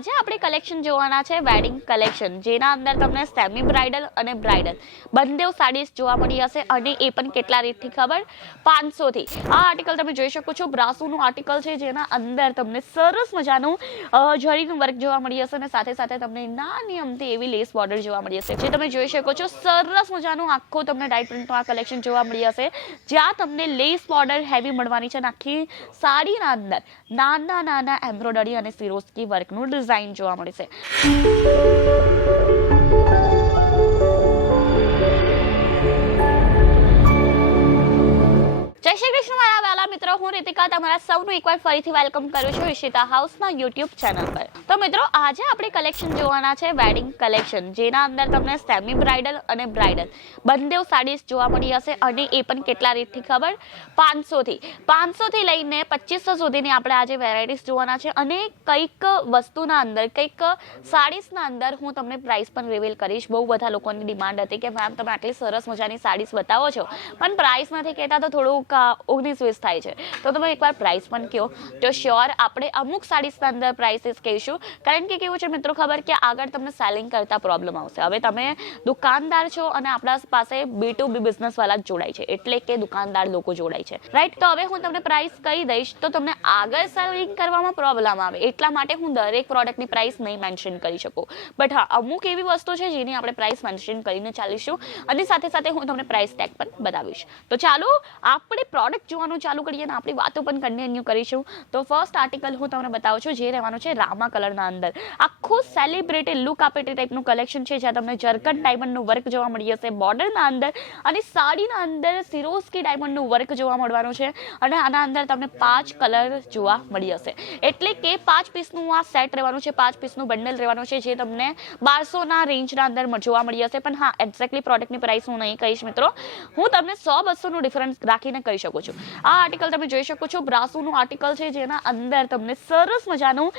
આજે આપણે કલેક્શન જોવાના છે વેડિંગ કલેક્શન, જેના અંદર તમને સેમી બ્રાઇડલ અને બ્રાઇડલ બંને સાડીઝ જોવા મળી હશે અને એ પણ કેટલા રેટથી ખબર? 500 થી. આ આર્ટિકલ તમે જોઈ શકો છો, બ્રાસોનું આર્ટિકલ છે જેના અંદર તમને સરસ મજાનું જરીનું વર્ક જોવા મળી હશે અને સાથે સાથે તમને નાની અમથી એવી લેસ બોર્ડર જોવા મળી હશે, જે તમે જોઈ શકો છો. સરસ મજાનું આખું તમને ડાઇટ પ્રિન્ટનું આ કલેક્શન જોવા મળી હશે, જ્યાં તમને લેસ બોર્ડર હેવી મળવાની છે અને આખી સાડીના અંદર નાના નાના એમ્બ્રોઇડરી અને સિરોસ્કી વર્કનું ડિઝાઇન જોવા મળે છે. જય શ્રી કૃષ્ણ મારા વાલા મિત્રો, હું રીતિકા તમારા સૌનું એકવાર ફરીથી વેલકમ કરું છું ઈશિતા હાઉસના યુટ્યુબ ચેનલ પર. તો મિત્રો, આજે આપણે કલેક્શન જોવાના છે વેડિંગ કલેક્શન, જેના અંદર તમને સેમી બ્રાઇડલ અને બ્રાઇડલ બંને સાડીઝ જોવા મળી હશે અને એ પણ કેટલા રેટથી ખબર? 500 થી લઈને 2500 સુધીની આપણે આજે વેરાયટીઝ જોવાના છે. અને કંઈક વસ્તુના અંદર, કંઈક સાડીઝના અંદર હું તમને પ્રાઇસ પણ રિવીલ કરીશ. બહુ બધા લોકોની ડિમાન્ડ હતી કે મેમ તમે આટલી સરસ મજાની સાડીઝ બતાવો છો પણ પ્રાઇસ નથી કહેતા, તો થોડુંક 19-20 થાય છે, તો તમે એકવાર પ્રાઇસ પણ કહો. તો શ્યોર આપણે અમુક સાડીઝના અંદર પ્રાઇસીસ કહીશું, કારણ કે કેવું છે મિત્રો ખબર, કે આગળ તમને સેલિંગ કરતા પ્રોબ્લેમ આવશે. હવે તમે દુકાનદાર છો અને આપણા પાસે B2B બિઝનેસ વાળા જ જોડાય છે, એટલે કે દુકાનદાર લોકો જોડાય છે, રાઈટ? તો હવે હું તમને પ્રાઇસ કહી દઈશ તો તમને આગળ સેલિંગ કરવામાં પ્રોબ્લેમ આવે, એટલા માટે હું દરેક પ્રોડક્ટની પ્રાઇસ નહીં મેન્શન કરી શકું. બટ હા, અમુક એવી વસ્તુ છે જેની આપણે પ્રાઇસ મેન્શન કરીને ચાલીશું અને સાથે સાથે હું તમને પ્રાઇસ ટેગ પણ બતાવીશ. તો ચાલો આપણે પ્રોડક્ટ જોવાનું ચાલુ કરીએ અને આપણી વાતો પણ કન્ટિન્યુ કરીશું. તો ફર્સ્ટ આર્ટિકલ હું તમને બતાવું છું, જે રહેવાનું છે રામા કલરના અંદર. આખું સેલિબ્રિટી લુક આપે તે ટાઈપનું કલેક્શન છે, જ્યાં તમને જરકન ડાયમંડનું વર્ક જોવા મળી હશે બોર્ડરના અંદર અને સાડીના અંદર સિરોસ્કી ડાયમંડનું વર્ક જોવા મળવાનું છે. અને આના અંદર તમને 5 કલર જોવા મળી હશે, એટલે કે 5 પીસનું આ સેટ રહેવાનું છે, 5 પીસનું બંડલ રહેવાનું છે, જે તમને 1200 રેન્જના અંદર જોવા મળી હશે. પણ હા, એક્ઝેક્ટલી પ્રોડક્ટની પ્રાઇસ હું નહીં કહીશ મિત્રો, હું તમને 100-200 નું ડિફરન્સ રાખીને કહી શકું છું. આ આર્ટિકલ તમે જોઈ શકો છો, બ્રાસોનું આર્ટિકલ છે, જેના અંદર તમને સરસ મજાનું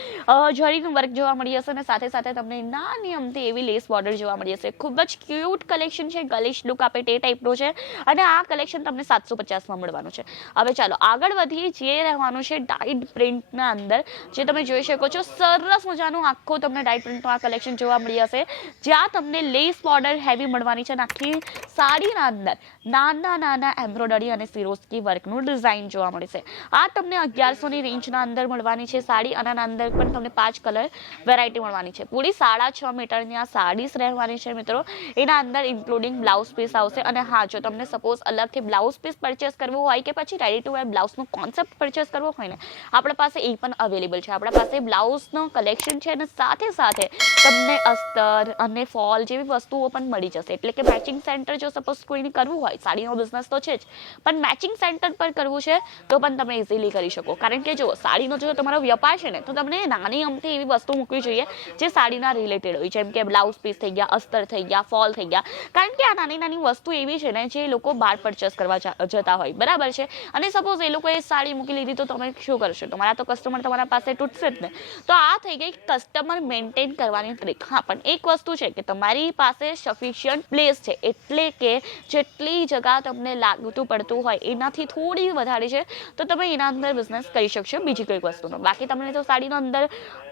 જરીનું વર્ક જોવા મળી હશે અને સાથે સાથે તમને નાની અમથી એવી લેસ બોર્ડર જોવા મળી હશે. ખૂબ જ ક્યુટ કલેક્શન છે, ગલિશ લુક આપે તે ટાઈપનું છે અને આ કલેક્શન તમને 750 માં મળવાનું છે. હવે ચાલો આગળ વધીએ. જે રહેવાનું છે ડાઇટ પ્રિન્ટના અંદર, જે તમે જોઈ શકો છો, સરસ મજાનું આખું તમને ડાઇટ પ્રિન્ટનું આ કલેક્શન જોવા મળી હશે, જ્યાં તમને લેસ બોર્ડર હેવી મળવાની છે અને આખી સાડીના અંદર નાના નાના એમ્બ્રોઇડરી અને સિરોસ્કી વર્કનું ડિઝાઇન જોવા મળે છે. આ તમને 1100 રેન્જના અંદર મળવાની છે સાડી, અને આના અંદર પણ તમને 5 કલર વેરાયટી મળવાની છે. પૂરી 6.5 મીટરની આ સાડીઝ રહેવાની છે મિત્રો. એના અંદર ઇન્ક્લુડિંગ બ્લાઉઝ પીસ આવશે. અને હા, જો તમને સપોઝ અલગથી બ્લાઉઝ પીસ પરચેસ કરવું હોય કે પછી રેડી ટુ વેર બ્લાઉઝનો કોન્સેપ્ટ પરચેસ કરવો હોય ને, આપણા પાસે એ પણ અવેલેબલ છે. આપણા પાસે બ્લાઉઝનો કલેક્શન છે અને સાથે સાથે તમને અસ્તર અને ફોલ જેવી વસ્તુઓ પણ મળી જશે. એટલે કે મેચિંગ સેન્ટર જો સપોઝ કોઈને કરવું હોય, સાડીનો બિઝનેસ તો છે જ, પણ મેચિંગ સેન્ટર પર કરવું છે તો પણ તમે ઇઝીલી કરી શકો. કારણ કે જો સાડીનો જો તમારો વ્યાપાર છે ને, તો તમને નાની અમથી એવી વસ્તુ મૂકવી જોઈએ જે સાડીના રિલેટેડ હોય, જેમ કે બ્લાઉઝ પીસ થઈ ગયા, અસ્તર થઈ ગયા, ફોલ થઈ ગયા. કારણ કે આ નાની નાની વસ્તુ એવી છે ને, જે લોકો બહાર પરચેસ કરવા જતા હોય, બરાબર છે. અને સપોઝ એ લોકોએ સાડી મૂકી લીધી તો તમે શું કરશો? તમારા તો કસ્ટમર તમારા પાસે તૂટશે જ ને. તો આ થઈ ગઈ કસ્ટમર મેન્ટેન કરવાની ટ્રીક. હા, પણ એક વસ્તુ છે કે તમારી પાસે સફિશિયન્ટ પ્લેસ છે, એટલે કે જેટલી જગ્યા તમને લાગતું પડતું હોય એનાથી થોડી વધારે છે, તો તમે એના અંદર બિઝનેસ કરી શકશો બીજી કોઈ વસ્તુનો. બાકી તમને તો સાડીનો અંદર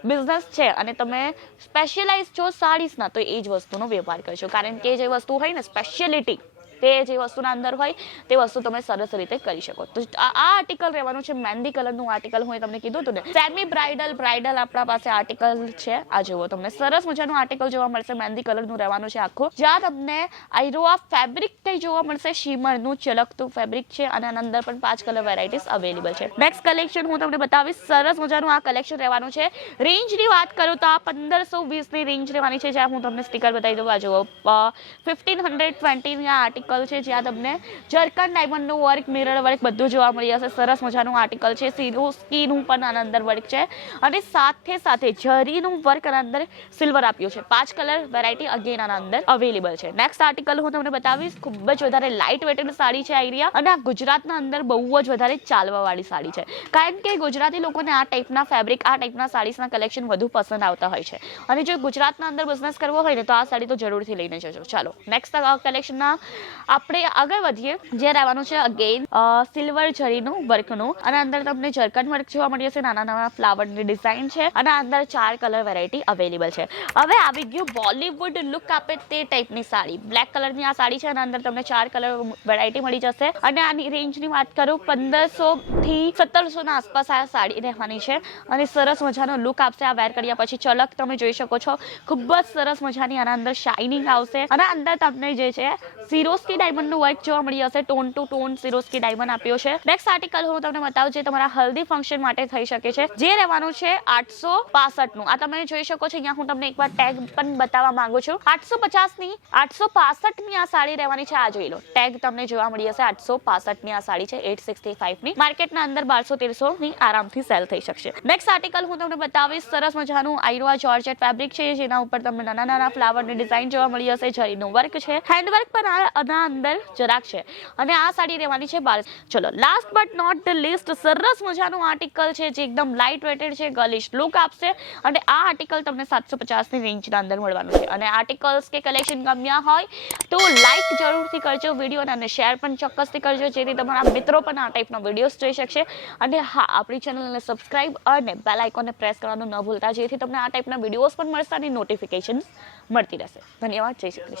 બિઝનેસ છે અને તમે સ્પેશિયલાઇઝ છો સાડીઝના, તો એ જ વસ્તુનો વેપાર કરશો. કારણ કે જે વસ્તુ હોય ને સ્પેશિયાલિટી, તે જે વસ્તુના અંદર હોય તે વસ્તુ તમે સરસ રીતે કરી શકો. તો આ આર્ટિકલ રહેવાનું છે મહેંદી કલરનું આર્ટિકલ. હું તમને કીધું હતું ને, સેમી બ્રાઇડલ આપણા પાસે આર્ટિકલ છે. આ જુઓ, તમને સરસ મજાનું આર્ટિકલ જોવા મળશે, મહેંદી કલરનું રહેવાનું છે આખું, જ્યાં તમને આયરો આ ફેબ્રિક કઈ જોવા મળશે, શિમરનું ચલકતું ફેબ્રિક છે અને આના અંદર પણ 5 કલર વેરાયટીઝ અવેલેબલ છે. નેક્સ્ટ કલેક્શન હું તમને બતાવીશ. સરસ મજાનું આ કલેક્શન રહેવાનું છે. રેન્જની વાત કરું તો આ 1520 ની રેન્જ રહેવાની છે, જ્યાં હું તમને સ્ટીકર બતાવી દઉં. આ જુઓ, 1520 ની આ આર્ટિકલ છે, જ્યાં તમને જરકન ડાયમંડનું વર્ક, મિરર વર્ક બધું જોવા મળી હશે. સરસ મજાનું આર્ટિકલ છે. સિરોસ્કીનું પણ આના અંદર વર્ક છે અને સાથે સાથે જરીનું વર્ક આના અંદર સિલ્વર આપ્યું છે. 5 કલર વેરાયટી અગેન આના અંદર અવેલેબલ છે. નેક્સ્ટ આર્ટિકલ હું તમને બતાવીશ. ખૂબ જ વધારે લાઇટ વેટેડ સાડી છે આઈડિયા, અને આ ગુજરાતના અંદર બહુ જ વધારે ચાલવાવાળી સાડી છે. કારણ કે ગુજરાતી લોકોને આ ટાઈપના ફેબ્રિક, આ ટાઈપના સાડીઝના કલેક્શન વધુ પસંદ આવતા હોય છે. અને જો ગુજરાતના અંદર બિઝનેસ કરવો હોય ને, તો આ સાડી તો જરૂરથી લઈને જજો. ચાલો નેક્સ્ટ કલેક્શનના આપણે આગળ વધીએ, જે રહેવાનું છે અગેન સિલ્વર જરીનું વર્કનું, અને અંદર તમને જરકન વર્ક જોવા મળી જશે, નાના નાના ફ્લાવરની ડિઝાઇન છે, અને અંદર 4 કલર વેરાયટી અવેલેબલ છે. હવે આવી ગયું બોલિવૂડ લુક આપે તે ટાઈપની સાડી. બ્લેક કલરની આ સાડી છે અને અંદર તમને 4 કલર વેરાયટી મળી જશે, અને આની રેન્જની વાત કરું 1500 થી 1700 ના આસપાસ આ સાડી રહેવાની છે, અને સરસ મજાનો લુક આપશે. આ વેર કર્યા પછી ચલક તમે જોઈ શકો છો, ખૂબ જ સરસ મજાની આના અંદર શાઇનિંગ આવશે, અને અંદર તમને જે છે સિરોસ્કી ડાયમંડનું વર્ક જોવા મળી જશે. ટોન ટુ ટોન સિરોસ્કી ડાયમંડ આપ્યો છે. નેક્સ્ટ આર્ટિકલ હું તમને બતાવું, જે તમારા હલ્દી ફંક્શન માટે થઈ શકે છે, જે રહેવાનું છે 865 નું. આ તમે જોઈ શકો છો, અહીંયા હું તમને એકવાર ટેગ પણ બતાવવા માંગુ છું. 850 ની 865 ની આ સાડી રહેવાની છે. આ જોઈ લો, ટેગ તમને જોવા મળી જશે. 865 ની આ સાડી છે, 865 ની. માર્કેટના અંદર 1200-1300 ની આરામથી સેલ થઈ શકશે. નેક્સ્ટ આર્ટિકલ હું તમને બતાવીશ, સરસ મજાનું આયરોઆ જોર્જેટ ફેબ્રિક છે, જેના ઉપર તમને નાના નાના ફ્લાવરની ડિઝાઇન જોવા મળી જશે. જરીનું વર્ક છે, હેન્ડવર્ક પણ આના અંદર જરાક છે, અને આ સાડી રહેવાની છે 1200. ચલો last but not the least, સરસ મજાનું આર્ટિકલ છે, જે એકદમ લાઇટ વેટેડ છે, ગર્લિશ લુક આપશે, અને આ આર્ટિકલ તમને 750 ની રેન્જના અંદર મળવાનું છે. અને આર્ટિકલ્સ કે કલેક્શન ગમ્યા હોય તો લાઇક જરૂરથી કરજો વિડીયોને, અને શેર પણ ચોક્કસથી કરજો, જેથી તમારા મિત્રો પણ આ ટાઈપના વિડીયોઝ જોઈ શકશે. અને હા, આપણી ચેનલને સબસ્ક્રાઇબ અને બેલ આઇકોનને પ્રેસ કરવાનું ન ભૂલતા, જેથી તમને આ ટાઈપના વિડીયોઝ પણ મળશે અને નોટિફિકેશન મળતી રહેશે. ધન્યવાદ. જય શ્રી કૃષ્ણ.